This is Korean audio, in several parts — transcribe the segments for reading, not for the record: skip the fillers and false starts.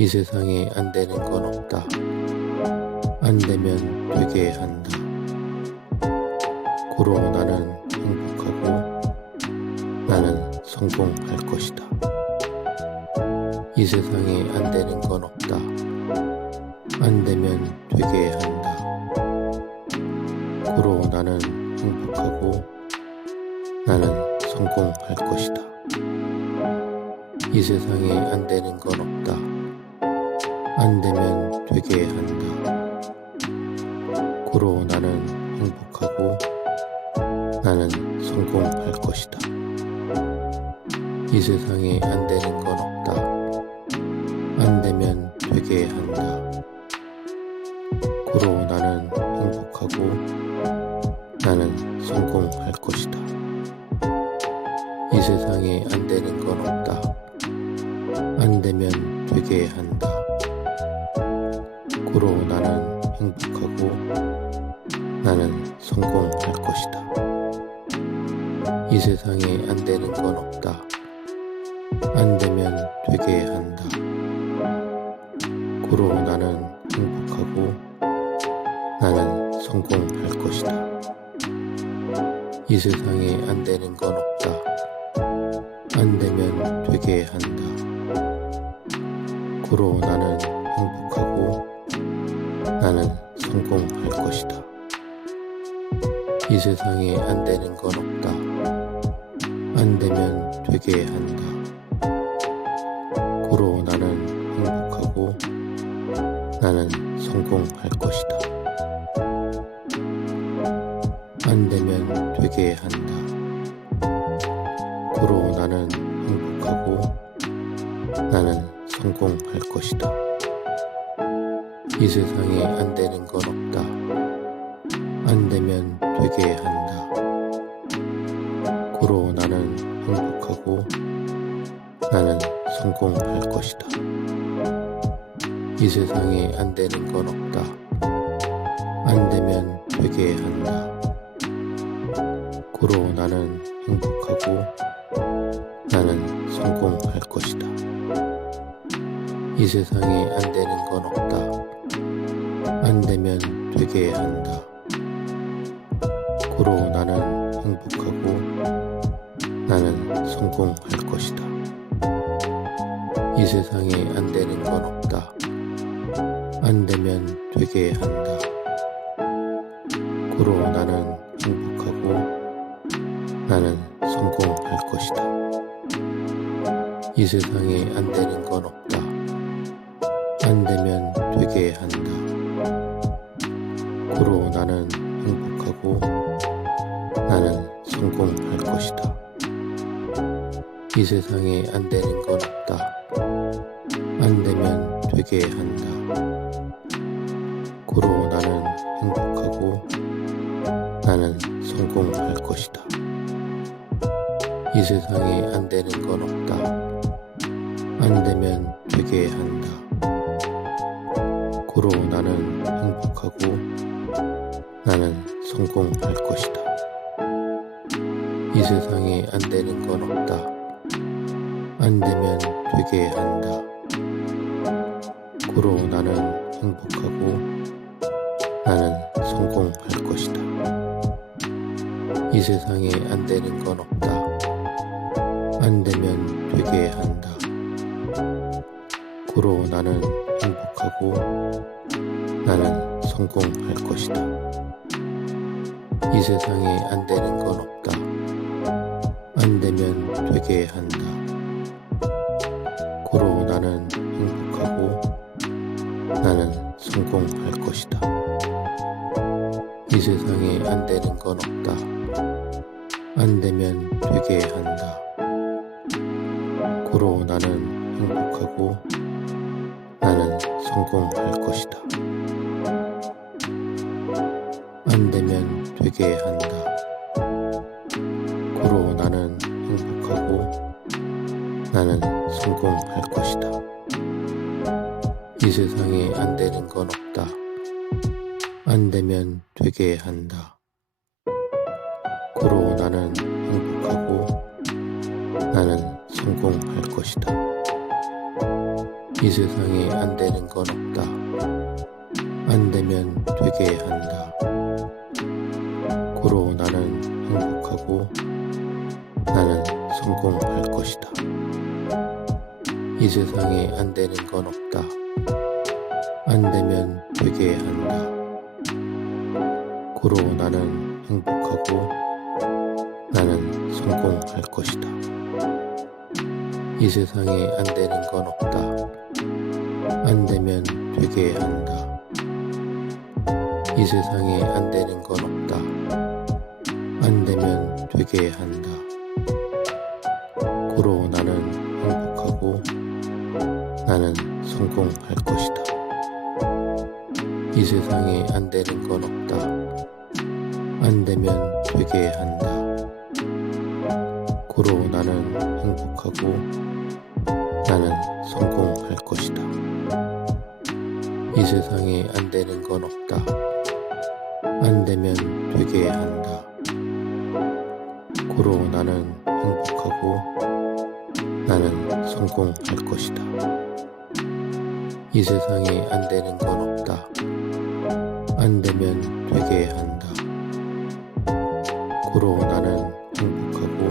이 세상에 안 되는 건 없다. 안 되면 되게 한다. 고로 나는 행복하고 나는 성공할 것이다. 이 세상에 안 되는 건 없다. 안 되면 되게 한다. 고로 나는 행복하고 나는 성공할 것이다. 이 세상에 안 되는 건 없다. 안 되면 되게 한다. 고로 나는 행복하고 나는 성공할 것이다. 이 세상에 안 되는 건 없다. 안 되면 되게 한다. 고로 나는 행복하고 나는 성공할 것이다. 이 세상에 안 되는 건 없다. 안 되면 되게 한다. 고로 나는 행복하고 나는 성공할 것이다. 이 세상에 안 되는 건 없다. 안 되면 되게 한다. 고로 나는 행복하고 나는 성공할 것이다. 이 세상에 안 되는 건 없다. 안 되면 되게 한다. 고로 나는 행복하고 나는 성공할 것이다. 이 세상에 안 되는 건 없다. 안 되면 되게 한다. 고로 나는 행복하고 나는 성공할 것이다. 안 되면 되게 한다. 고로 나는 행복하고 나는 성공할 것이다. 이 세상에 안 되는 건 없다. 안 되면 되게 한다. 고로 나는 행복하고 나는 성공할 것이다. 이 세상에 안 되는 건 없다. 안 되면 되게 한다. 고로 나는 행복하고 나는 성공할 것이다. 이 세상에 안 되는 건 없다. 안 되면 되게 한다. 고로 나는 행복하고 나는 성공할 것이다. 이 세상에 안 되는 건 없다. 안 되면 되게 한다. 고로 나는 행복하고 나는 성공할 것이다. 이 세상에 안 되는 건 없다. 안 되면 되게 한다. 고로 나는 행복하고 나는 성공할 것이다. 이 세상에 안 되는 건 없다. 안 되면 되게 한다. 고로 나는 행복하고 나는 성공할 것이다. 이 세상에 안 되는 건 없다. 안 되면 되게 한다. 고로 나는 행복하고 나는 성공할 것이다. 이 세상에 안 되는 건 없다. 안 되면 되게 한다. 고로 나는 행복하고 나는 성공할 것이다. 이 세상에 안 되는 건 없다. 안 되면 되게 한다. 고로 나는 행복하고 나는 성공할 것이다. 이 세상에 안 되는 건 없다. 안 되면 되게 한다. 고로 나는 행복하고 나는 성공할 것이다. 이 세상에 안 되는 건 없다. 안 되면 되게 한다. 고로 나는 행복하고 나는 성공할 것이다. 안 되면 되게 한다. 고로 나는 행복하고 나는 성공할 것이다. 이 세상에 안 되는 건 없다. 안 되면 되게 한다. 고로 나는 행복하고 나는 성공할 것이다. 이 세상에 안 되는 건 없다. 안 되면 되게 한다. 고로 나는 행복하고 나는 성공할 것이다. 이 세상에 안 되는 건 없다. 안 되면 되게 한다. 고로 나는 행복하고 나는 성공할 것이다. 이 세상에 안 되는 건 없다. 안 되면 되게 한다. 이 세상에 안 되는 건 없다. 안 되면 되게 한다. 고로 나는 행복하고 나는 성공할 것이다. 이 세상에 안 되는 건 없다. 안 되면 되게 한다. 고로 나는 행복하고 나는 성공할 것이다. 이 세상에 안 되는 건 없다. 안 되면 되게 한다. 고로 나는 행복하고 나는 성공할 것이다. 이 세상에 안 되는 건 없다. 안 되면 되게 한다. 고로 나는 행복하고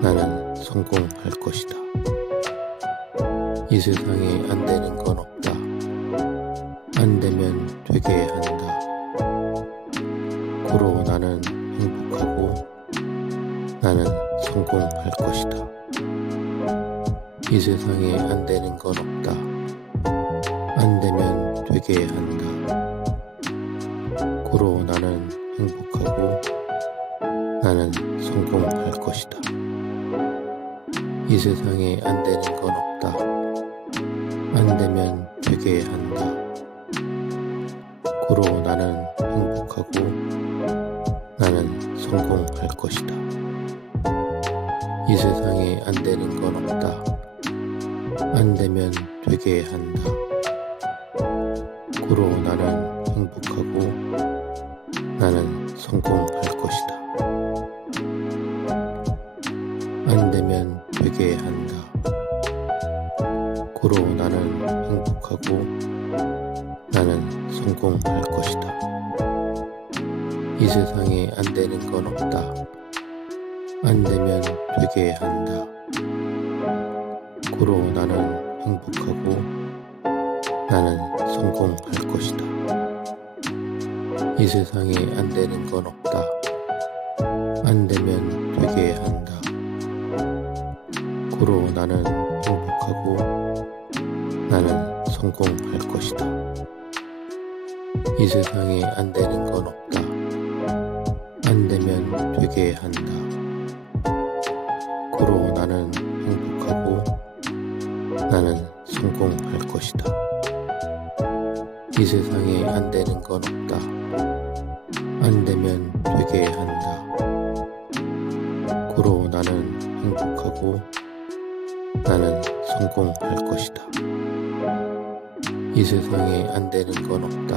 나는 성공할 것이다. 이 세상에 안 되는 건 없다. 안 되면 되게 한다. 고로 나는 행복하고 나는 성공할 것이다. 이 세상에 안 되는 건 없다. 안 되면 되게 한다. 고로 나는 행복하고 나는 성공할 것이다. 이 세상에 안 되는 건 없다. 안 되면 되게 한다. 고로 나는 행복하고 나는 성공할 것이다. 이 세상에 안 되는 건 없다. 안 되면 되게 한다. 고로 나는 행복하고 나는 성공할 것이다. 안 되면 되게 한다. 고로 나는 행복하고 나는 성공할 것이다. 이 세상에 안 되는 건 없다. 안 되면 되게 한다. 고로 나는 행복하고 나는 성공할 것이다. 이 세상에 안 되는 건 없다. 안 되면 되게 한다. 고로 나는 행복하고 나는 성공할 것이다. 이 세상에 안 되는 건 없다. 안 되면 되게 한다. 고로 나는 행복하고 나는 성공할 것이다. 이 세상에 안 되는 건 없다. 안 되면 되게 한다. 고로 나는 행복하고 나는 성공할 것이다. 이 세상에 안 되는 건 없다.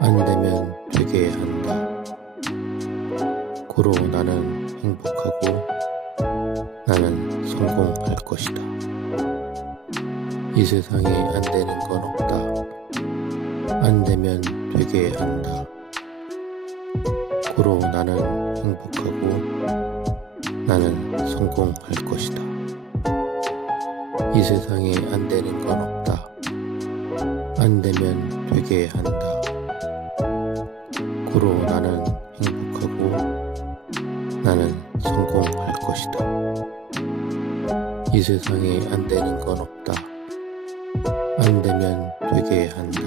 안 되면 되게 한다. 고로 나는 행복하고 나는 성공할 것이다. 이 세상에 안 되는 건 없다. 안 되면 되게 한다. 고로 나는 행복하고 나는 성공할 것이다. 이 세상에 안 되는 건 없다. 안 되면 되게 한다. 고로 나는 행복하고 나는 성공할 것이다. 이 세상에 안 되는 건 없다. 안 되면 되게 한다.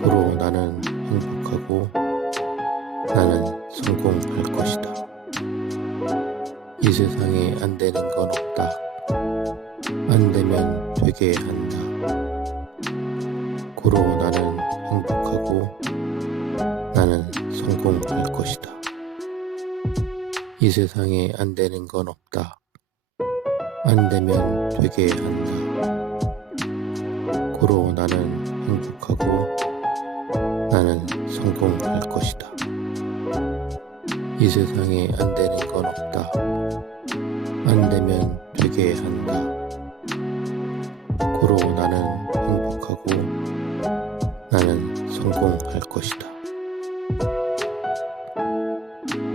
고로 나는 행복하고 나는 성공할 것이다. 이 세상에 안 되는 건 없다. 안 되면 되게 한다. 고로 나는 행복하고 나는 성공할 것이다. 이 세상에 안 되는 건 없다. 안 되면 되게 한다. 고로 나는 행복하고 나는 성공할 것이다. 이 세상에 안 되는 건 없다. 안 되면 되게 한다. 고로 나는 행복하고 나는 성공할 것이다.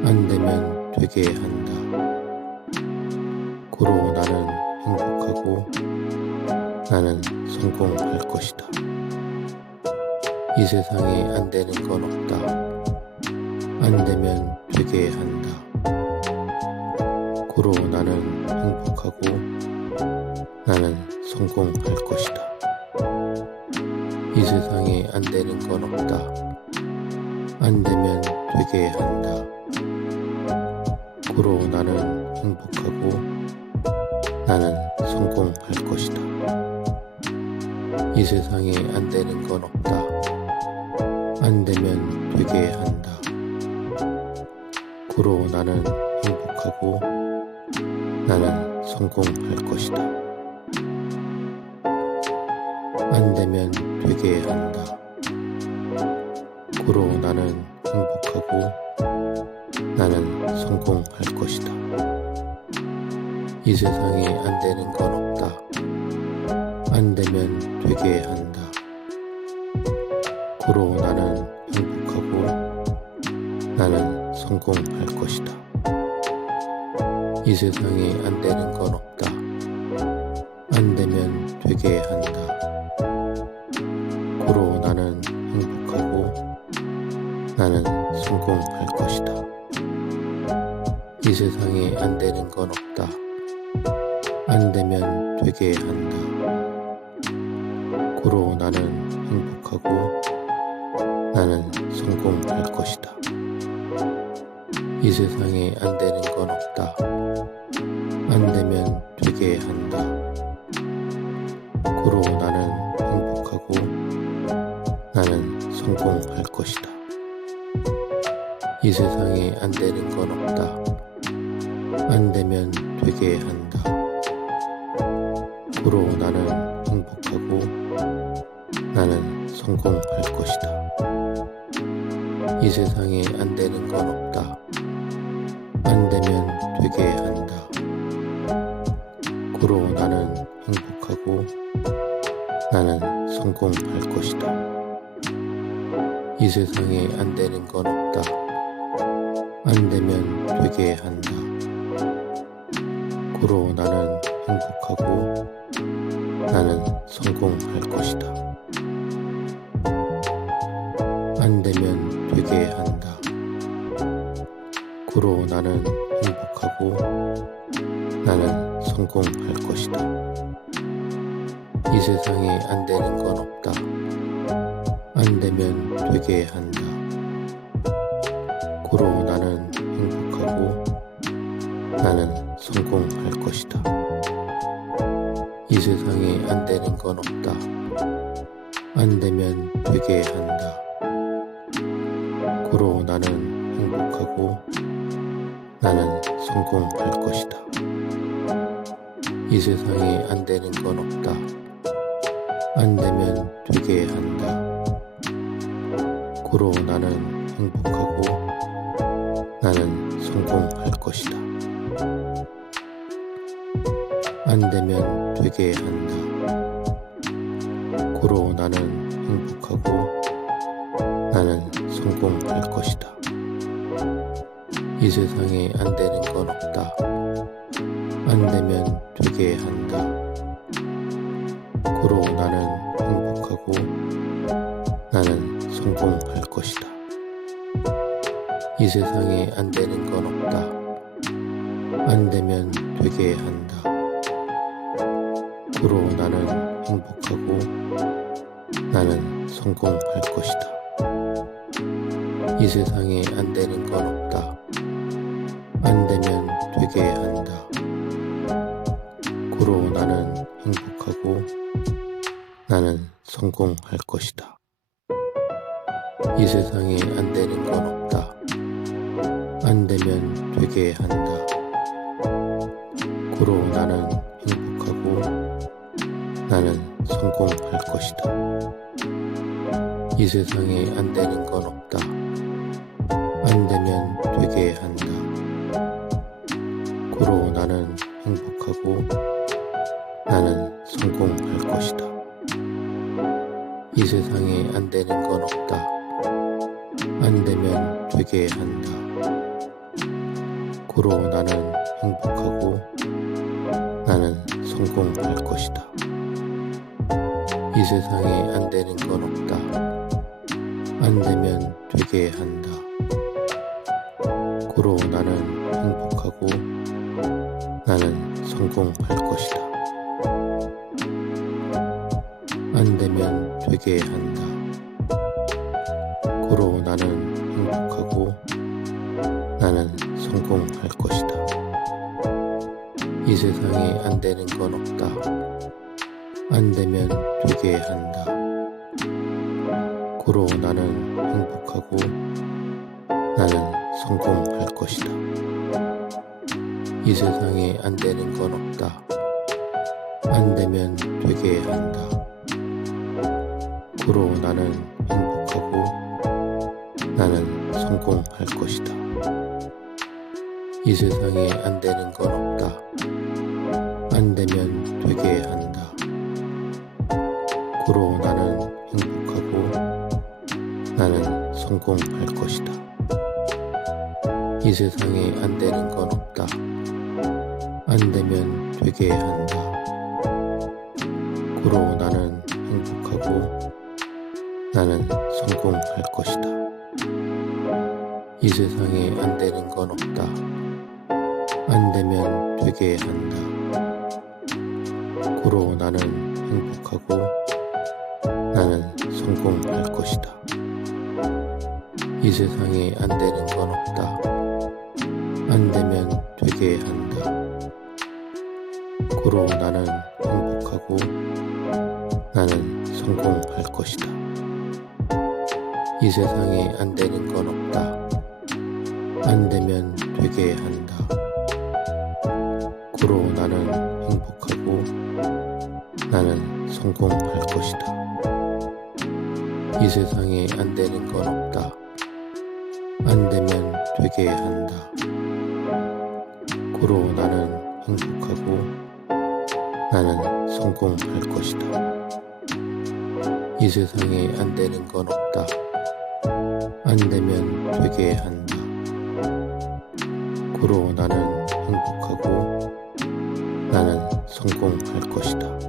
안 되면 되게 한다. 고로 나는 행복하고 나는 성공할 것이다. 이 세상에 안 되는 건 없다. 안 되면 되게 한다. 고로 나는 행복하고 나는 성공할 것이다. 이 세상에 안 되는 건 없다. 안 되면 되게 한다. 고로 나는 행복하고 나는 성공할 것이다. 이 세상에 안 되는 건 없다. 안 되면 되게 한다. 고로 나는 행복하고 나는 성공할 것이다. 안 되면 되게 한다. 고로 나는 행복하고 나는 성공할 것이다. 이 세상에 안 되는 건 없다. 안 되면 되게 한다. 고로 나는 행복하고 나는 성공할 것이다. 이 세상에 안 되는 건 없다. 안 되면 되게 한다. 고로 나는 행복하고 나는 성공할 것이다. 이 세상에 안 되는 건 없다. 안 되면 되게 한다. 고로 나는 행복하고 나는 성공할 것이다. 이 세상에 안 되는 건 없다. 안 되면 되게 한다. 고로 나는 행복하고 나는 성공할 것이다. 이 세상에 안 되는 건 없다. 안 되면 되게 한다. 고로 나는 행복하고 나는 성공할 것이다. 이 세상에 안 되는 건 없다. 안 되면 되게 한다. 고로 나는 행복하고 나는 성공할 것이다. 이 세상에 안 되는 건 없다. 안 되면 되게 한다. 고로 나는 행복하고 나는 성공할 것이다. 안 되면 되게 한다. 고로 나는 행복하고 나는 성공할 것이다. 이 세상에 안 되는 건 없다. 안 되면 되게 한다. 고로 나는 행복하고 나는 성공할 것이다. 이 세상에 안 되는 건 없다. 안 되면 되게 한다. 고로 나는 행복하고 나는 성공할 것이다. 이 세상에 안 되는 건 없다. 안 되면 되게 한다. 고로 나는 행복하고 나는 성공할 것이다. 안 되면 되게 한다. 고로 나는 행복하고 나는 성공할 것이다. 이 세상에 안 되는 건 없다. 안 되면 되게 한다. 고로 나는 행복하고 나는 성공할 것이다. 이 세상에 안 되는 건 없다. 안 되면 되게 한다. 고로 나는 행복하고 나는 성공할 것이다. 이 세상에 안 되는 건 없다. 안 되면 되게 한다. 고로 나는 행복하고 나는 성공할 것이다. 이 세상에 안 되는 건 없다. 안 되면 되게 한다. 고로 나는 행복하고 나는 성공할 것이다. 이 세상에 안 되는 건 없다. 안 되면 되게 한다. 고로 나는 행복하고 나는 성공할 것이다. 것이다. 이 세상에 안 되는 건 없다. 안 되면 되게 한다. 고로 나는 행복하고 나는 성공할 것이다. 이 세상에 안 되는 건 없다. 안 되면 되게 한다. 고로 나는 행복하고 나는 성공할 것이다. 안 되면 되게 한다. 고로 나는 행복하고 나는 성공할 것이다. 이 세상에 안 되는 건 없다. 안 되면 되게 한다. 고로 나는 행복하고 나는 성공할 것이다. 이 세상에 안 되는 건 없다. 안 되면 되게 한다. 고로 나는 행복하고 나는 성공할 것이다. 이 세상에 안 되는 건 없다. 안 되면 되게 한다. 고로 나는 행복하고 나는 성공할 것이다. 이 세상에 안 되는 건 없다. 안 되면 되게 한다. 고로 나는 행복하고 나는 성공할 것이다. 이 세상에 안 되는 건 없다. 안 되면 되게 한다. 고로 나는 행복하고 나는 성공할 것이다. 이 세상에 안 되는 건 없다. 안 되면 되게 한다. 고로 나는 행복하고 나는 성공할 것이다. 이 세상에 안 되는 건 없다. 안 되면 되게 한다. 고로 나는 행복하고 나는 성공할 것이다. 이 세상에 안 되는 건 없다. 안 되면 되게 한다. 고로 나는 행복하고 나는 성공할 것이다. 이 세상에 안 되는 건 없다. 안 되면 되게 한다. 고로 나는 행복하고 나는 성공할 것이다.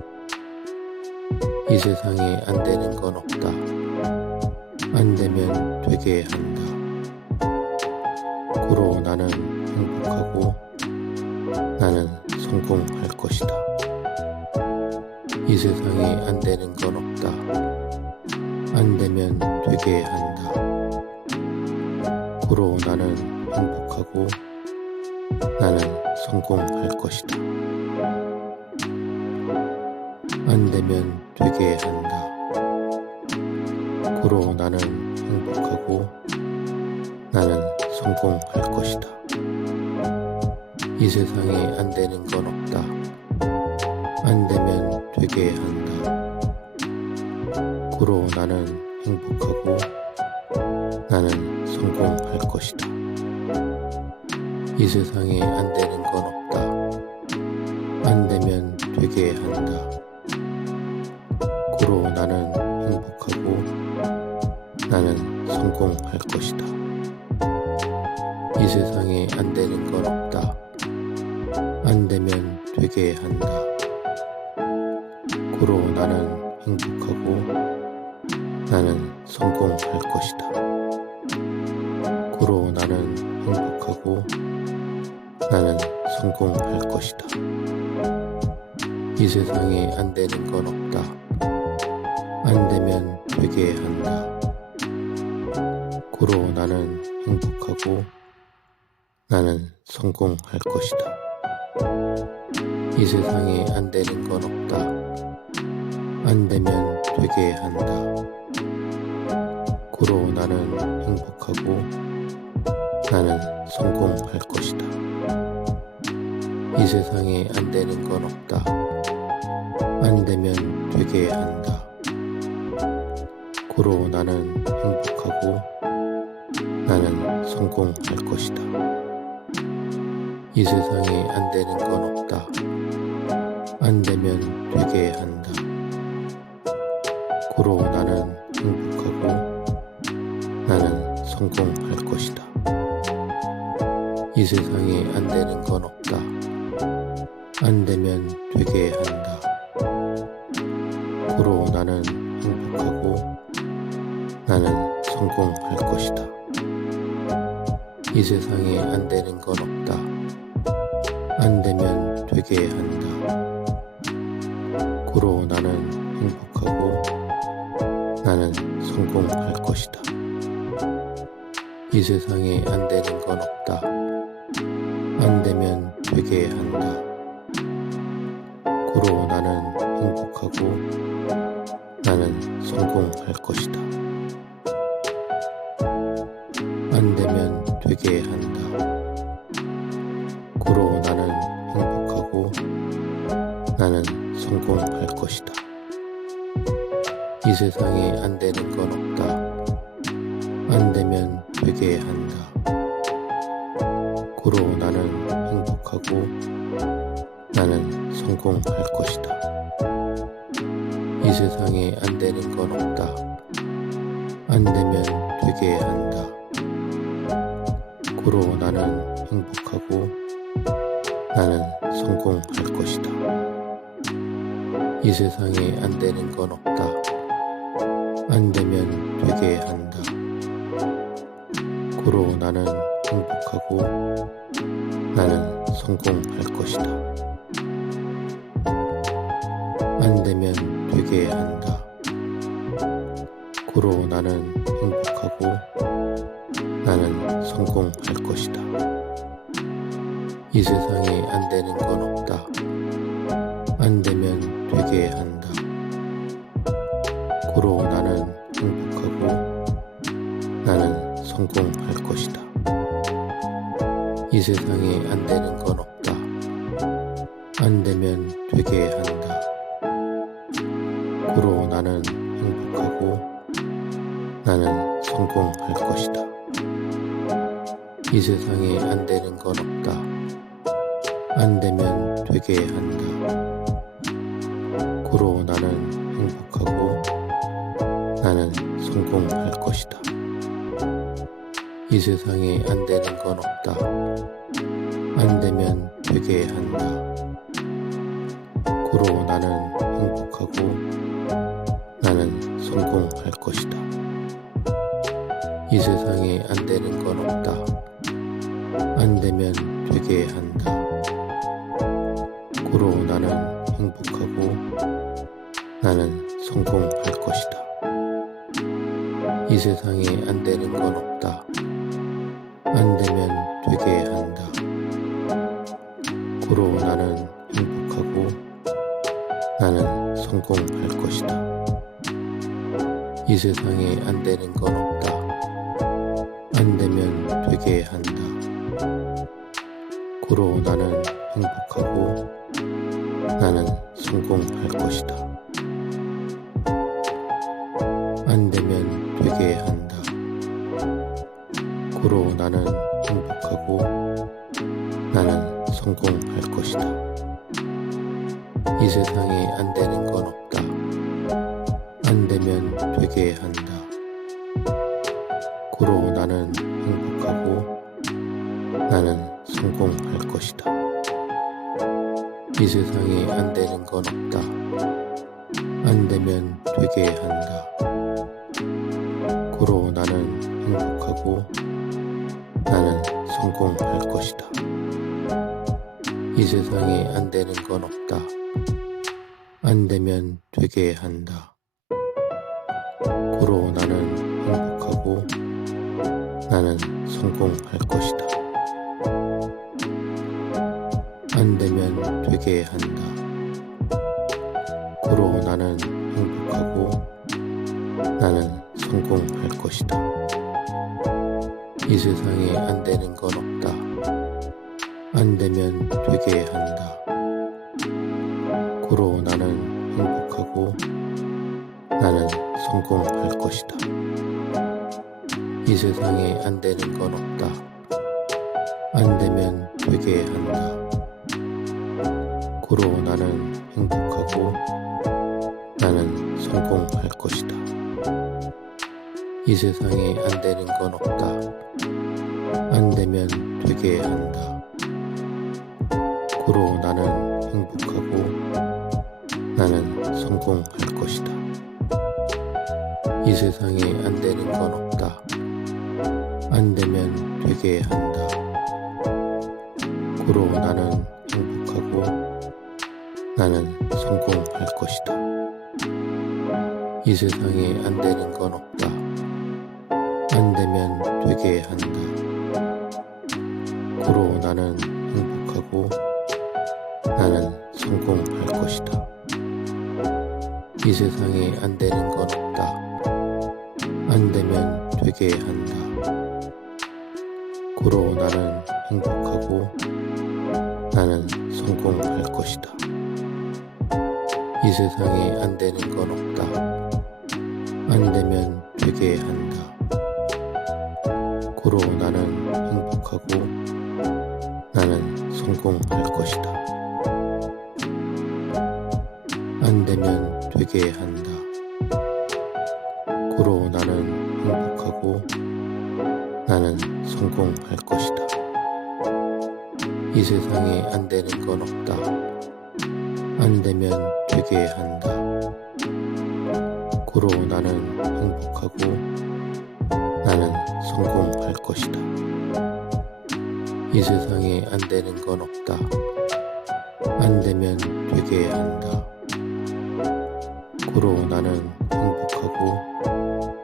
이 세상에 안 되는 건 없다. 안 되면 되게 한다. 고로 나는 행복하고 나는 성공할 것이다. 이 세상에 안 되는 건 없다. 안 되면 되게 한다. 고로 나는 행복하고 나는 성공할 것이다. 안 되면 되게 한다. 고로 나는 행복하고 나는 성공할 것이다. 이 세상에 안 되는 건 없다. 안 되면 되게 한다. 고로 나는 행복하고 나는 성공할 것이다. 이 세상에 안 되는 건 없다. 안 되면 되게 한다. 고로 나는 행복하고 나는 성공할 것이다. 이 세상에 안 되는 건 없다. 안 되면 되게 한다. 고로 나는 행복하고 나는 성공할 것이다. 고로 나는 행복하고 나는 성공할 것이다. 이 세상에 안 되는 건 없다. 안 되면 되게 한다. 고로 나는 행복하고 나는 성공할 것이다. 이 세상에 안 되는 건 없다. 안 되면 되게 한다. 고로 나는 행복하고 나는 성공할 것이다. 이 세상에 안 되는 건 없다. 안 되면 되게 한다. 고로 나는 행복하고 나는 성공할 것이다. 이 세상에 안 되는 건 없다. 안 되면 되게 한다. 고로 나는 행복하고 나는 성공할 것이다. 이 세상에 안 되는 건 없다. 안 되면 되게 한다. 고로 나는 행복하고 나는 성공할 것이다. 이 세상에 안 되는 건 없다. 안 되면 되게 한다. 고로 나는 행복하고 나는 성공할 것이다. 이 세상에 안 되는 건 없다. 안 되면 되게 한다. 고로 나는 행복하고 나는 성공할 것이다. 안 되면 되게 한다. 고로 나는 행복하고 나는 성공할 것이다. 이 세상에 안 되는 건 없다. 안 되면 되게 한다. 고로 나는 행복하고 나는 성공할 것이다. 이 세상에 안 되는 건 없다. 안 되면 되게 한다. 고로 나는 행복하고 나는 성공할 것이다. 이 세상에 안 되는 건 없다. 안 되면 되게 한다. 고로 나는 행복하고 나는 성공할 것이다. 안 되면 되게 한다. 고로 나는 행복하고 나는 성공할 것이다. 이 세상에 안 되는 건 없다. 안 되면 되게 한다. 고로 나는 행복하고 나는 성공할 것이다. 이 세상에 안 되는 건 없다. 안 되면 되게 한다. 고로 나는 행복하고 나는 성공할 것이다. 이 세상에 안 되는 건 없다. 안 되면 되게 한다. 고로 나는 행복하고 나는 성공할 것이다. 이 세상에 안 되는 건 없다. 안 되면 되게 한다. 고로 나는 행복하고 나는 성공할 것이다. 이 세상에 안 되는 건 없다. 안 되면 되게 한다. 고로 나는 행복하고 나는 성공할 것이다. 이 세상에 안 되는 건 없다. 안 되면 되게 한다. 고로 나는 행복하고 나는 성공할 것이다. 이 세상에 안 되는 건 없다. 안 되면 되게 한다. 고로 나는 행복하고 나는 성공할 것이다. 안 되면 되게 한다. 고로 나는 행복하고 나는 성공할 것이다. 이 세상에 안 되는 건 없다. 안 되면 되게 한다. 고로 나는 행복하고 나는 성공할 것이다. 이 세상에 안 되는 건 없다. 안 되면 되게 한다. 고로 나는 행복하고 나는 성공할 것이다. 이 세상에 안 되는 건 없다. 안 되면 되게 한다. 고로 나는 행복하고 나는 성공할 것이다. 안 되면 되게 한다. 고로 나는 행복하고 나는 성공할 것이다. 이 세상에 안 되는 건 없다. 안 되면 되게 한다. 고로 나는 행복하고 나는 성공할 것이다. 이 세상에 안 되는 건 없다. 안 되면 되게 한다. 고로 나는 행복하고 나는 성공할 것이다. 이 세상에 안 되는 건 없다. 안 되면 되게 한다. 고로 나는 행복하고 나는 성공할 것이다. 이 세상에 안 되는 건 없다. 안 되면 되게 한다. 고로 나는 행복하고 나는 성공할 것이다. 이 세상에 안 되는 건 없다. 안 되면 되게 한다. 고로 나는 행복하고 나는 성공할 것이다. 이 세상에 안 되는 건 없다. 안 되면 되게 한다. 고로 나는 행복하고 나는 성공할 것이다. 이 세상에 안 되는 건 없다. 안 되면 되게 한다. 고로 나는 행복하고 나는 성공할 것이다. 안 되면 되게 한다. 고로 나는 행복하고 나는 성공할 것이다. 이 세상에 안 되는 건 없다. 안 되면 되게 한다. 고로 나는 행복하고 나는 성공할 것이다. 이 세상에 안 되는 건 없다. 안 되면 되게 한다. 고로 나는 행복하고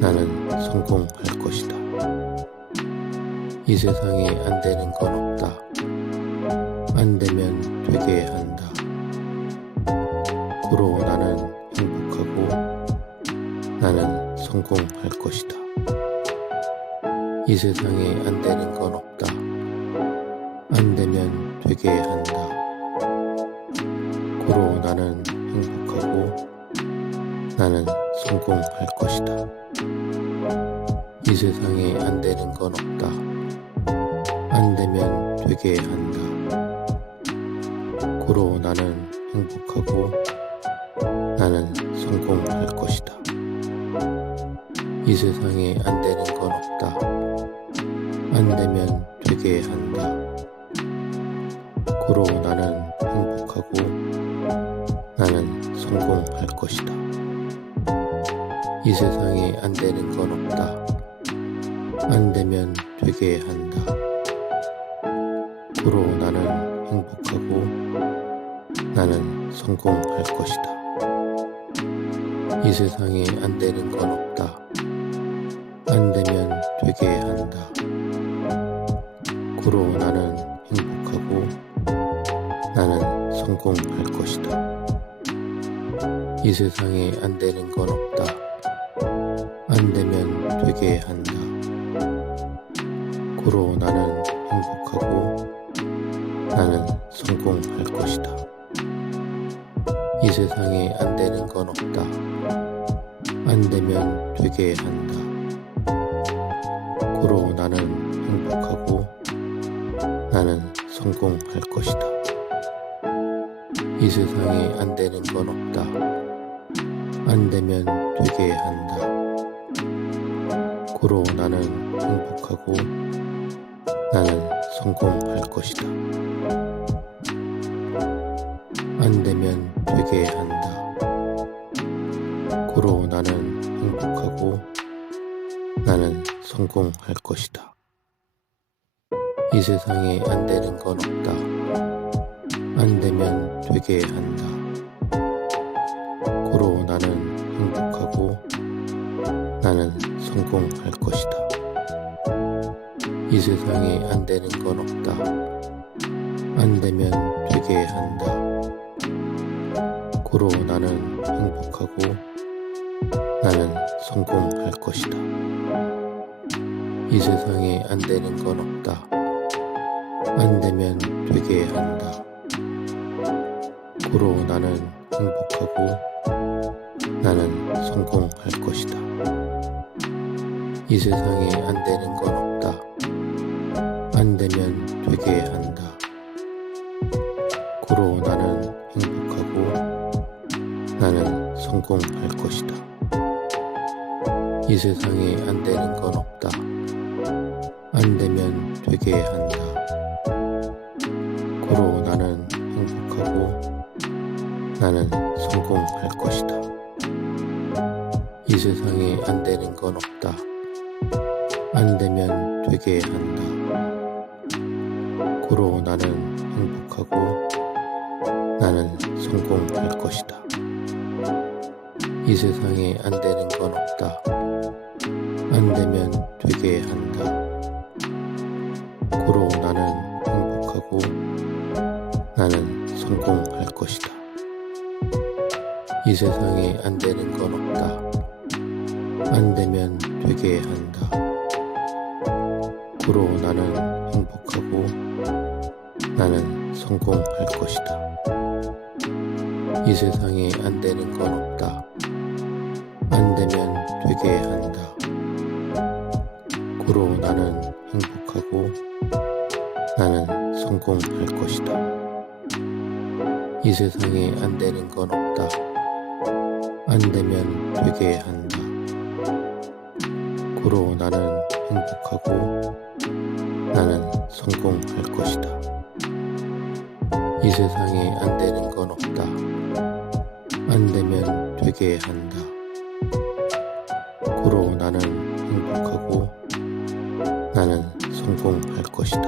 나는 성공할 것이다. 이 세상에 안 되는 건 없다. 안 되면 되게 한다. 고로 나는 행복하고 나는 성공할 것이다. 이 세상에 안 되는 건 없다. 안 되면 되게 한다. 고로 나는 행복하고 나는 성공할 것이다. 이 세상에 안 되는 건 없다. 안 되면 되게 한다. 고로 나는 행복하고 나는 성공할 것이다. 이 세상에 안 되는 건 없다. 안 되면 되게 한다. 고로 나는 행복하고 나는 성공할 것이다. 이 세상에 안 되는 건 없다. 안 되면 되게 한다. 고로 나는 행복하고 나는 성공할 것이다. 이 세상에 안 되는 건 없다. 안 되면 되게 한다. 고로 나는 행복하고 나는 성공할 것이다. 이 세상에 안 되는 건 없다. 안 되면 되게 한다. 고로 나는 행복하고 나는 성공할 것이다. 이 세상에 안 되는 건 없다. 안 되면 되게 한다. 고로 나는 행복하고 나는 성공할 것이다. 이 세상에 안 되는 건 없다. 안 되면 되게 한다. 고로 나는 행복하고 나는 성공할 것이다. 안 되면 되게 한다. 고로 나는 행복하고 나는 성공할 것이다. 이 세상에 안 되는 건 없다. 안 되면 되게 한다. 고로 나는 행복하고 나는 성공할 것이다. 이 세상에 안 되는 건 없다. 안 되면 되게 한다. 고로 나는 행복하고 나는 성공할 것이다. 이 세상에 안 되는 건 없다. 안 되면 되게 한다. 고로 나는 행복하고 나는 성공할 것이다. 이 세상에 안 되는 건 없다. 안 되면 되게 한다. 고로 나는 행복하고 나는 성공할 것이다. 이 세상에 안 되는 건 없다. 안 되면 되게 한다. 고로 나는 행복하고 나는 성공할 것이다. 이 세상에 안 되는 건 없다. 안 되면 되게 한다. 고로 나는 행복하고 나는 성공할 것이다. 이 세상에 안 되는 건 없다. 안 되면 되게 한다. 고로 나는 행복하고 나는 성공할 것이다. 이 세상에 안 되는 건 없다. 안 되면 되게 한다. 고로 나는 행복하고 나는 성공할 것이다. 이 세상에 안 되는 건 없다. 안 되면 되게 한다. 고로 나는 행복하고 나는 성공할 것이다. 이 세상에 안 되는 건 없다. 안 되면 되게 한다. 고로 나는 행복하고 나는 성공할 것이다. 이 세상에 안 되는 건 없다. 안 되면 되게 한다. 고로 나는 행복하고 나는 성공할 것이다.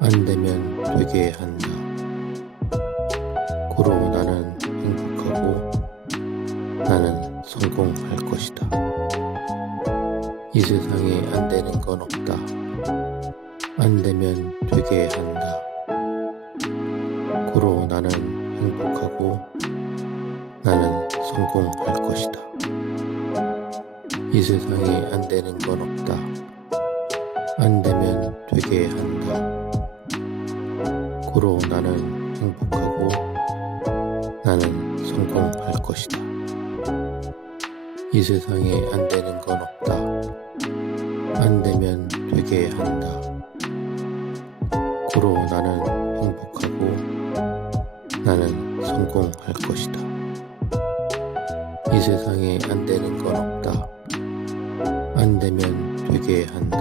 안 되면 되게 한다. 고로 나는 행복하고 나는 성공할 것이다. 이 세상에 안 되는 건 없다. 안 되면 되게 한다. 고로 나는 행복하고 나는 성공할 것이다. 이 세상에 안 되는 건 없다. 안 되면 되게 한다. 고로 나는 행복하고 나는 성공할 것이다. 이 세상에 안 되는 건 없다. 안 되면 되게 한다. 고로 나는 행복하고 나는 성공할 것이다. 이 세상에 안 되는 건 없다. 안 되면 되게 한다.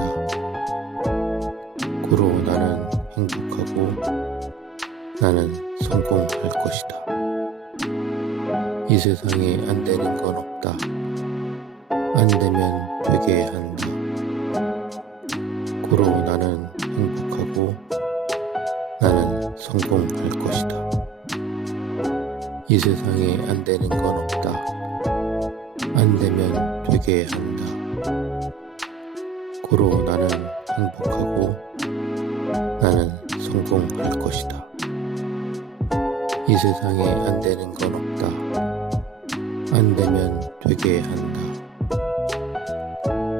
고로 나는 행복하고 나는 성공할 것이다. 이 세상에 안 되는 건 없다. 안 되면 되게 한다. 고로 나는 행복하고 나는 성공할 것이다. 이 세상에 안 되는 건 없다. 안 되면 되게 한다. 고로 나는 행복하고 나는 성공할 것이다. 이 세상에 안 되는 건 없다. 안 되면 되게 한다.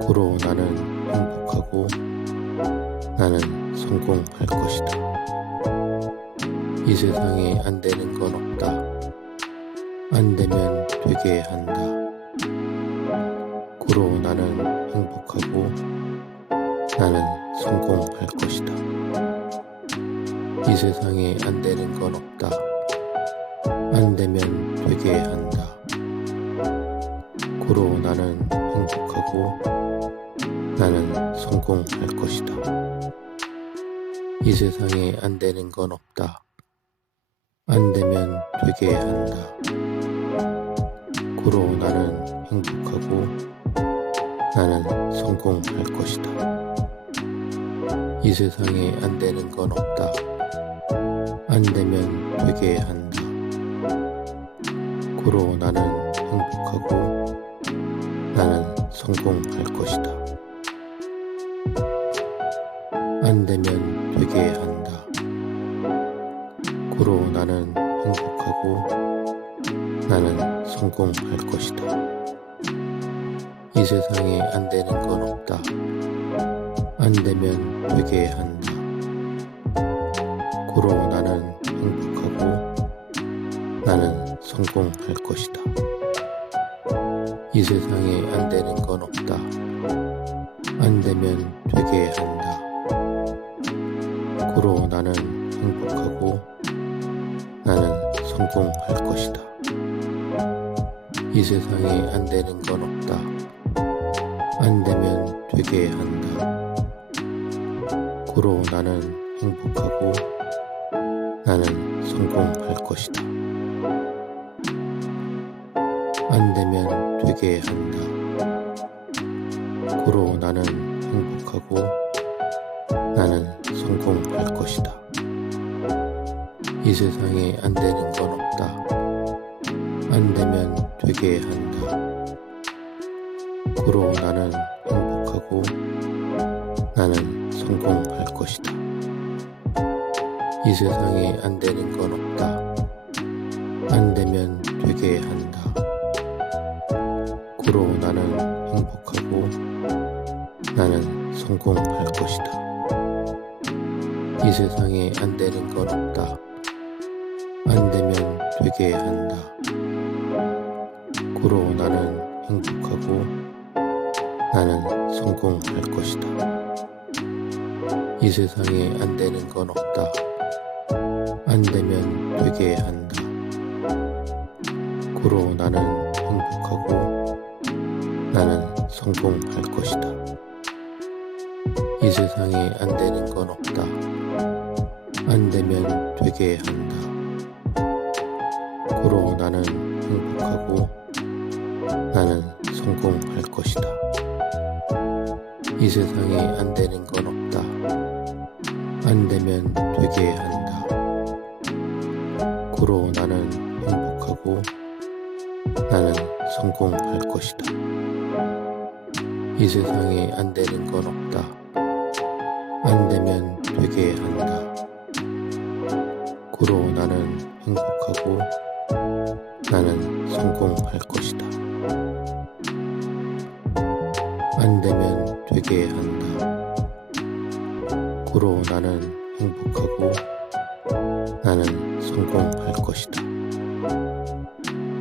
고로 나는 행복하고 나는 성공할 것이다. 이 세상에 안 되는 건 없다. 안 되면 되게 한다. 고로 나는 행복하고 나는 성공할 것이다. 이 세상에 안 되는 건 없다. 안 되면 되게 한다. 고로 나는 행복하고 나는 성공할 것이다. 이 세상에 안 되는 건 없다. 안 되면 되게 한다. 고로 나는 행복하고 나는 성공할 것이다. 이 세상에 안 되는 건 없다. 안 되면 되게 한다. 고로 나는 행복하고 나는 성공할 것이다. 안 되면 되게 한다. 고로 나는 행복하고 나는 성공할 것이다. 이 세상에 안 되는 건 없다. 안 되면 되게 한다. 고로 나는 행복하고 나는 성공할 것이다. 이 세상에 안 되는 건 없다. 안 되면 되게 한다. 고로 나는 행복하고 나는 성공할 것이다. 이 세상에 안 되는 건 없다. 안 되면 되게 한다. 고로 나는 행복하고 나는 성공할 것이다. 안 되면 되게 한다. 고로 나는 행복하고 나는 성공할 것이다. 이 세상에 안 되는 건 없다. 안 되면 되게 한다. 고로 나는 행복하고 나는 성공할 것이다. 이 세상에 안 되는 건 없다. 안 되면 되게 한다. 고로 나는 행복하고 나는 성공할 것이다. 이 세상에 안 되는 건 없다. 안 되면 되게 한다. 고로 나는 행복하고 나는 성공할 것이다. 이 세상에 안 되는 건 없다. 안 되면 되게 한다. 고로 나는 행복하고 나는 성공할 것이다. 이 세상에 안 되는 건 없다. 안 되면 되게 한다. 고로 나는 행복하고 나는 성공할 것이다. 이 세상에 안 되는 건 없다. 안 되면 되게 한다. 고로 나는 행복하고 나는 성공할 것이다. 이 세상에 안 되는 건 없다. 안 되면 되게 한다. 고로 나는 행복하고 나는 성공할 것이다. 안 되면 되게 한다. 고로 나는 행복하고 나는 성공할 것이다.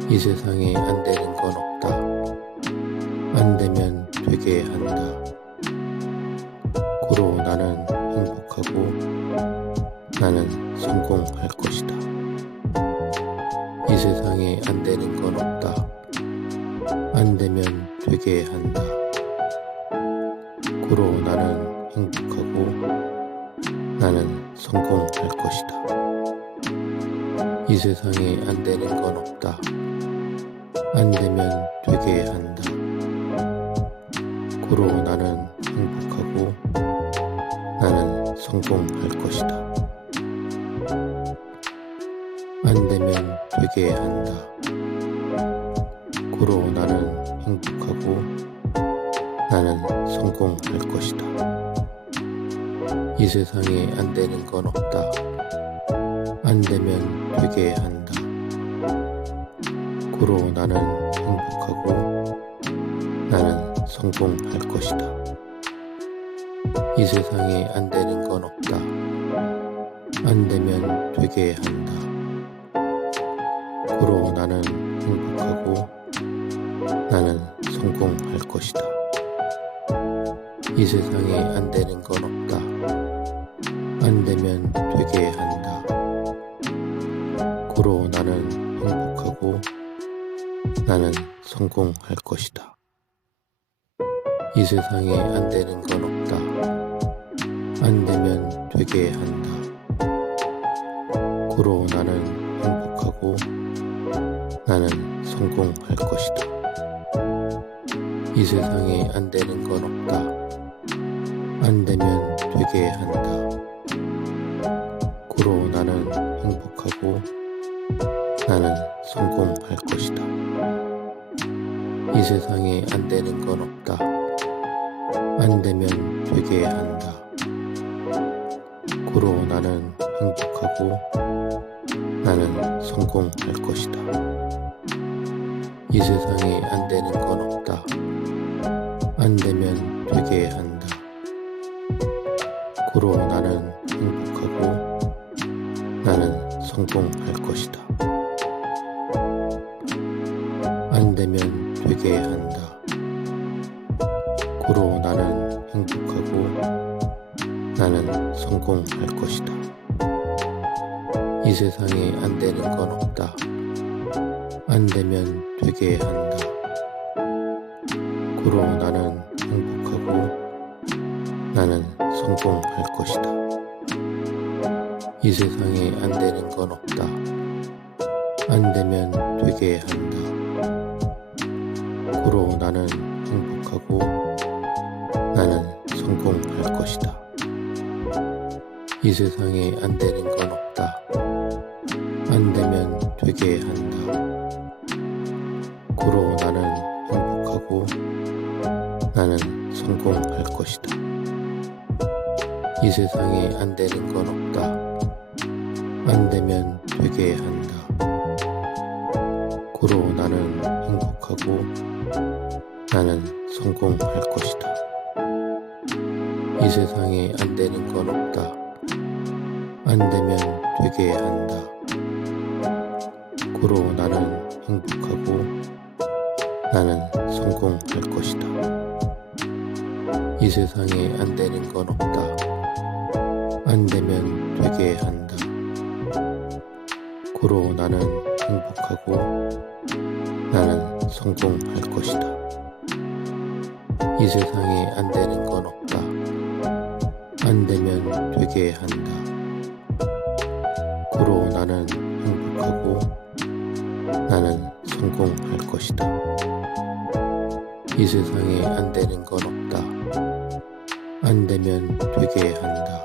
이 세상에 안 되는 건 없다. 안 되면 되게 한다. 고로 나는 행복하고 나는 성공할 것이다. 이 세상에 안 되는 건 없다. 안 되면 되게 한다. 고로 나는 행복하고 나는 성공할 것이다. 이 세상에 안 되는 건 없다. 안 되면 되게 한다. 고로 나는 행복하고 나는 성공할 것이다. 안 되면 되게 한다. 고로 나는 행복하고 나는 성공할 것이다. 이 세상에 안 되는 건 없다. 안 되면 되게 한다. 고로 나는 행복하고 나는 성공할 것이다. 이 세상에 안 되는 건 없다. 안 되면 되게 한다. 고로 나는 행복하고 나는 성공할 것이다. 이 세상에 안 되는 건 없다. 안 되면 되게 한다. 고로 나는 행복하고 나는 성공할 것이다. 이 세상에 안 되는 건 없다. 안 되면 되게 한다. 고로 나는 행복하고 나는 성공할 것이다. 이 세상에 안 되는 건 없다. 안 되면 되게 한다. 고로 나는 행복하고 나는 성공할 것이다. 이 세상에 안 되는 건 없다. 안 되면 되게 한다. 고로 나는 행복하고 나는 성공할 것이다. 이 세상에 안 되는 건 없다. 안 되면 되게 한다. 고로 나는 행복하고 나는 성공할 것이다. 안 되면 되게 한다. 고로 나는 행복하고 나는 성공할 것이다. 이 이 세상에 안 되는 건 없다. 안 되면 되게 한다. 고로 나는 행복하고 나는 성공할 것이다. 이 세상에 안 되는 건 없다. 안 되면 되게 한다. 고로 나는 행복하고 나는 성공할 것이다. 이 세상에 안 되는 건 없다. 안 되면 되게 한다. 고로 나는 행복하고 나는 성공할 것이다. 이 세상에 안 되는 건 없다. 안 되면 되게 한다. 고로 나는 행복하고 나는 성공할 것이다. 이 세상에 안 되는 건 없다. 안 되면 되게 한다. 고로 나는 행복하고 나는 성공할 것이다. 이 세상에 안 되는 건 없다. 안 되면 되게 한다. 고로 나는 행복하고 나는 성공할 것이다. 이 세상에 안 되는 건 없다. 안 되면 되게 한다. 고로 나는 행복하고 나는 성공할 것이다. 이 세상에 안 되는 건 없다. 안 되면 되게 한다.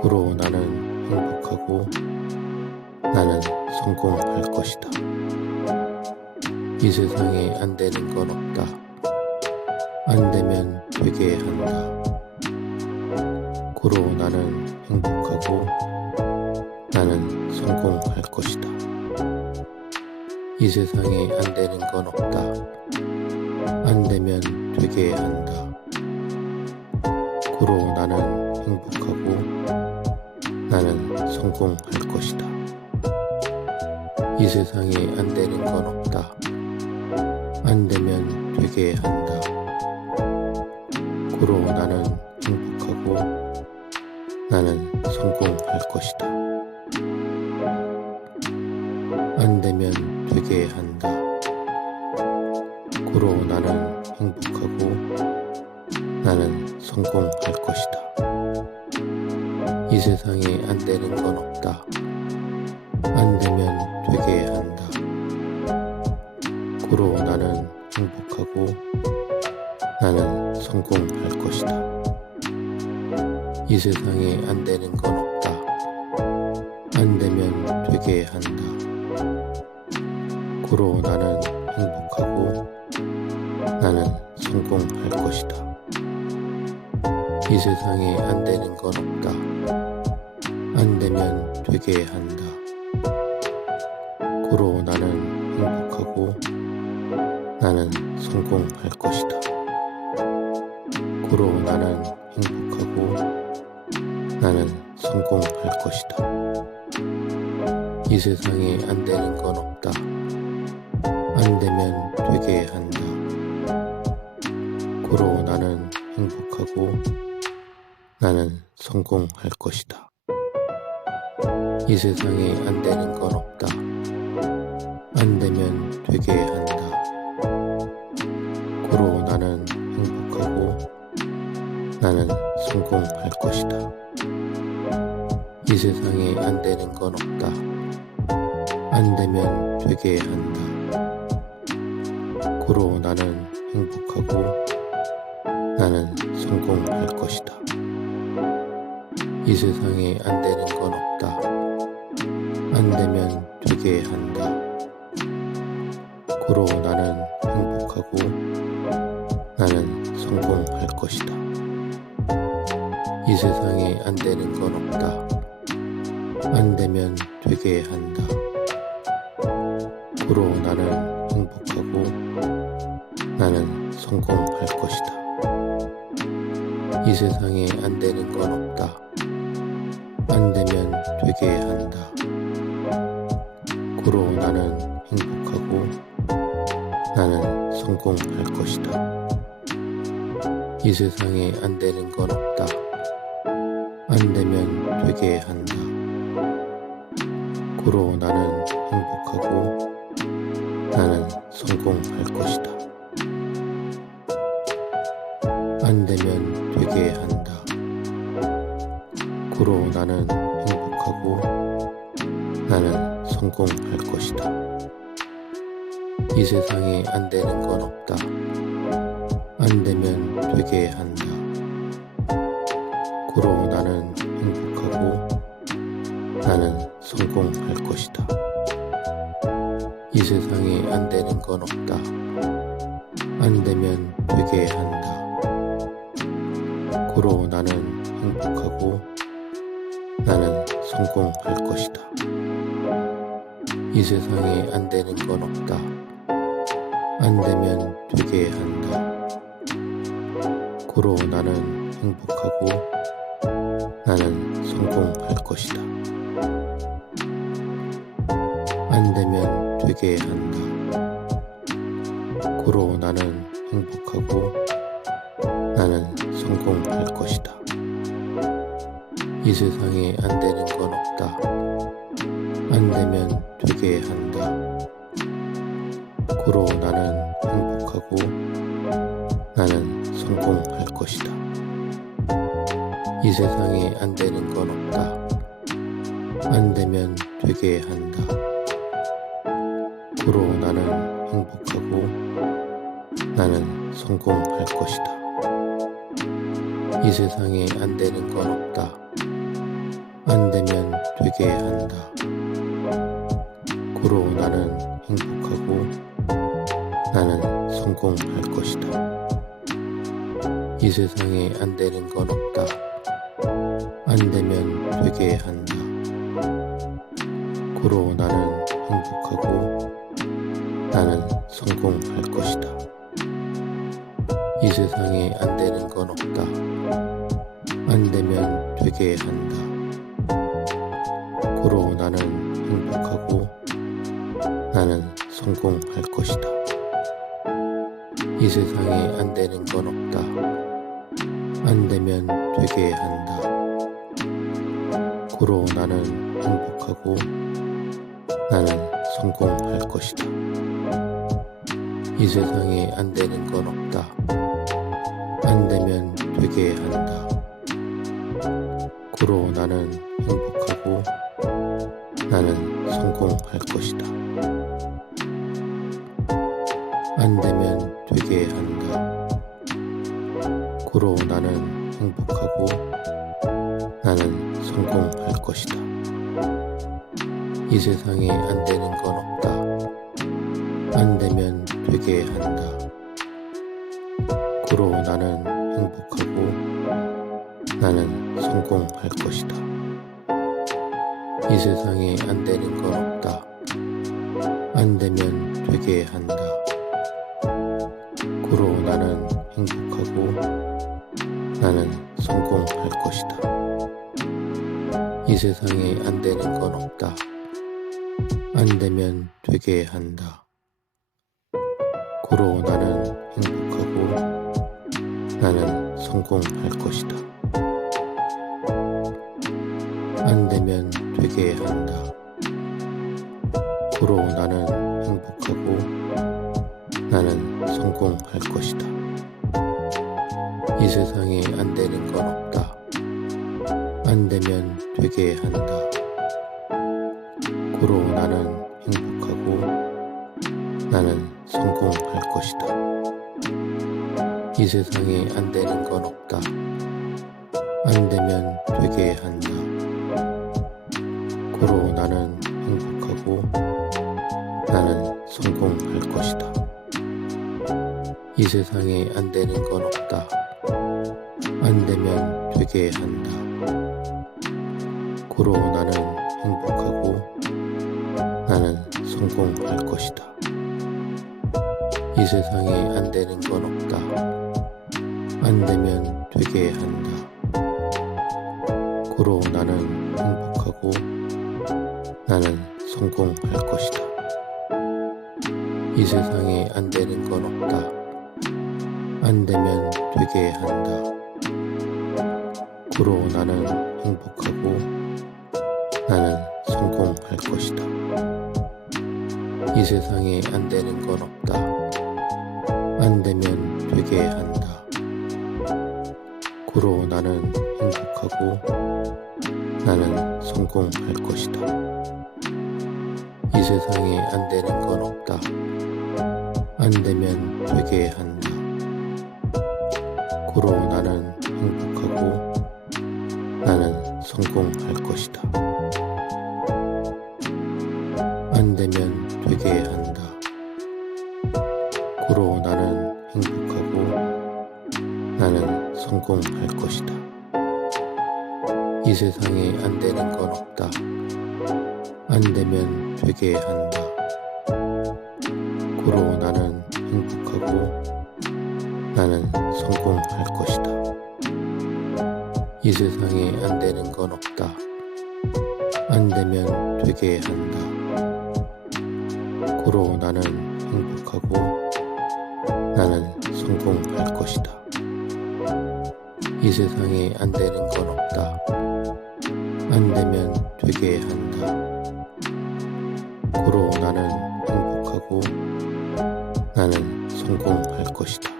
고로 나는 행복하고 나는 성공할 것이다. 이 세상에 안 되는 건 없다. 안 되면 되게 한다. 고로 나는 행복하고 나는 성공할 것이다. 이 세상에 안 되는 건 없다. 안 되면 되게 한다. 고로 나는 행복하고 나는 성공할 것이다. 이 세상에 안 되는 건 없다. 안 되면 되게 한다. 고로 나는 행복하고 나는 성공할 것이다. 안 되면 되게 한다. 고로 나는 행복하고 나는 성공할 것이다. 이 세상에 안 되는 건 없다. 안 되면 되게 한다. 고로 나는 행복하고 나는 성공할 것이다. 이 세상에 안 되는 건 없다. 안 되면 되게 한다. 고로 나는 행복하고 나는 성공할 것이다. 이 세상에 안 되는 건 없다. 안 되면 되게 한다. 고로 나는 행복하고 나는 성공할 것이다. 고로 나는 행복하고 나는 성공할 것이다. 이 세상에 안 되는 건 없다. 안 되면 되게 한다. 고로 나는 행복하고 나는 성공할 것이다. 이 세상에 안 되는 건 없다. 안 되면 되게 한다. 고로 나는 행복하고 나는 성공할 것이다. 이 세상에 안 되는 건 없다. 안 되면 되게 한다. 고로 나는 행복하고 나는 성공할 것이다. 이 세상에 안 되는 건 없다. 안 되면 되게 한다. 고로 나는 행복하고 나는 성공할 것이다. 이 세상에 안 되는 건 없다. 안 되면 되게 한다. 고로 나는 행복하고 나는 성공할 것이다. 이 세상에 안 되는 건 없다. 안 되면 되게 한다. 고로 나는 행복하고 나는 성공할 것이다. 이 세상에 안 되는 건 없다. 안 되면 되게 한다. 고로 나는 행복하고 나는 성공할 것이다. 안 되면 되게 한다. 고로 나는 행복하고 나는 성공할 것이다. 이 세상에 안 되는 건 없다. 안 되면 되게 한다. 고로 나는 행복하고 나는 성공할 것이다. 이 세상에 안 되는 건 없다. 안 되면 되게 한다. 고로 나는 행복하고 나는 성공할 것이다. 이 세상에 안 되는 건 없다. 안 되면 되게 한다. 고로 나는 행복하고 나는 성공할 것이다. 안 되면 되게 한다. 고로 나는 행복하고 나는 성공할 것이다. 이 세상에 안 되는 건 없다. 안 되면 되게 한다. 고로 나는 행복하고 나는 성공할 것이다. 이 세상에 안 되는 건 없다. 안 되면 되게 한다. 고로 나는 행복하고 나는 성공할 것이다. 이 세상에 안 되는 건 없다. 안 되면 되게 한다. 고로 나는 행복하고 나는 성공할 것이다. 이 세상에 안 되는 건 없다. 안 되면 되게 한다. 고로 나는 행복하고 나는 성공할 것이다. 이 세상에 안 되는 건 없다. 안 되면 되게 한다. 고로 나는 행복하고 나는 성공할 것이다. 이 세상에 안 되는 건 없다. 안 되면 되게 한다. 고로 나는 행복하고 나는 성공할 것이다. 이 세상에 안 되는 건 없다. 안 되면 되게 한다. 고로 나는 행복하고 나는 성공할 것이다. 안 되면 되게 한다. 고로 나는 행복하고 나는 성공할 것이다. 이 세상에 안 되는 건 없다. 안 되면 되게 한다. 고로 나는 행복하고 나는 성공할 것이다. 이 세상에 안 되는 건 없다. 안 되면 되게 한다. 고로 나는 행복하고 나는 성공할 것이다. 이 세상에 안 되는 건 없다. 안 되면 되게 한다. 고로 나는 행복하고 나는 성공할 것이다. 안 되면 되게 한다. 고로 나는 행복하고 나는 성공할 것이다. 이 세상에 안 되는 건 없다. 안 되면 되게 한다. 고로 나는 행복하고 나는 성공할 것이다. 이 세상에 안 되는 건 없다. 안 되면 되게 한다. 고로 나는 행복하고 나는 성공할 것이다. 이 세상에 안 되는 건 없다. 안 되면 되게 한다. 고로 나는 행복하고 나는 성공할 것이다. 이 세상에 안 되는 건 없다. 안 되면 되게 한다. 고로 나는 행복하고 나는 성공할 것이다. 이 세상에 안 되는 건 없다. 안 되면 되게 한다. 고로 나는 행복하고 나는 성공할 것이다. 이 세상에 안 되는 건 없다. 안 되면 되게 한다. 고로 나는 행복하고 나는 성공할 것이다. 이 세상에 안 되는 건 없다. 안 되면 되게 한다. 고로 나는 행복하고 나는 성공할 것이다. 안 되면 되게 한다. 고로 나는 행복하고 나는 성공할 것이다. 이 세상에 안 되는 건 없다. 안 되면 되게 한다. 고로 나는 행복하고 나는 성공할 것이다. 이 세상에 안 되는 건 없다. 안 되면 되게 한다. 고로 나는 행복하고 나는 성공할 것이다. 이 세상에 안 되는 건 없다. 안 되면 되게 한다. 고로 나는 행복하고 나는 성공할 것이다.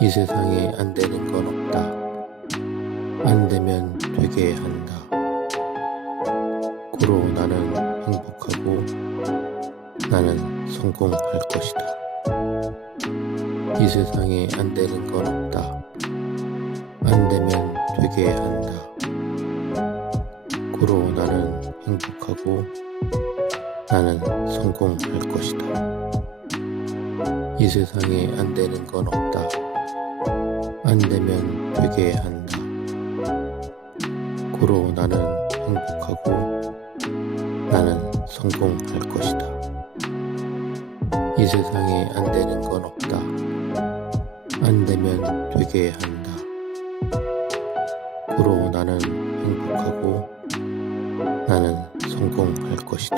이 세상에 안 되는 건 없다. 안 되면 되게 한다. 고로 나는 행복하고 나는 성공할 것이다. 이 세상에 안 되는 건 없다. 안 되면 되게 한다. 고로 나는 행복하고 나는 성공할 것이다. 이 세상에 안 되는 건 없다. 안 되면 되게 한다. 고로 나는 행복하고 나는 성공할 것이다. 이 세상에 안 되는 건 없다. 안 되면 되게 한다. 고로 나는 행복하고 나는 성공할 것이다.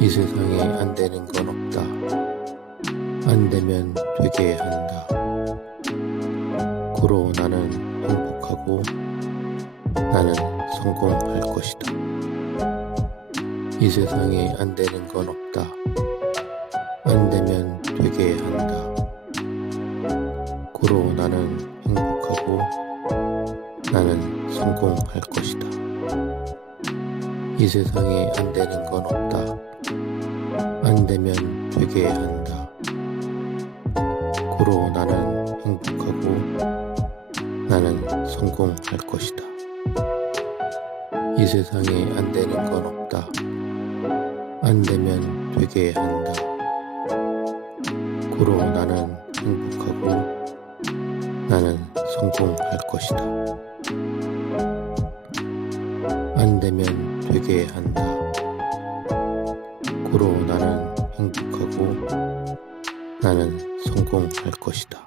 이 세상에 안 되는 건 없다. 안 되면 되게 한다. 고로 나는 행복하고 나는 성공할 것이다. 이 세상에 안 되는 건 없다. 안 되면 되게 한다. 고로 나는 행복하고 나는 성공할 것이다. 이 세상에 안 되는 건 없다. 안 되면 되게 한다. 고로 나는 행복하고 나는 성공할 것이다. 이 세상에 안 되는 건 없다. 안 되면 되게 한다. 고로 나는 행복하고 나는 성공할 것이다. 안 되면 되게 한다. 고로 나는 행복하고 나는 성공할 것이다.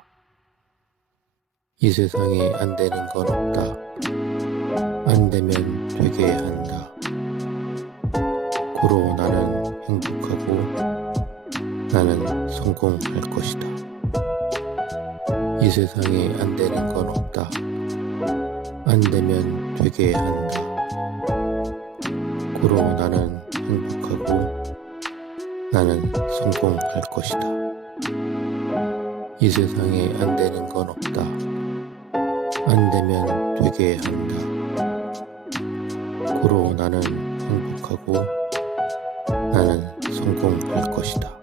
이 세상에 안 되는 건 없다. 안 되면 되게 한다. 고로 나는 행복하고 나는 성공할 것이다. 이 세상에 안 되는 건 없다. 안 되면 되게 한다. 고로 나는 행복하고 나는 성공할 것이다. 이 세상에 안 되는 건 없다. 안 되면 되게 한다. 고로 나는 행복하고 나는 성공할 것이다.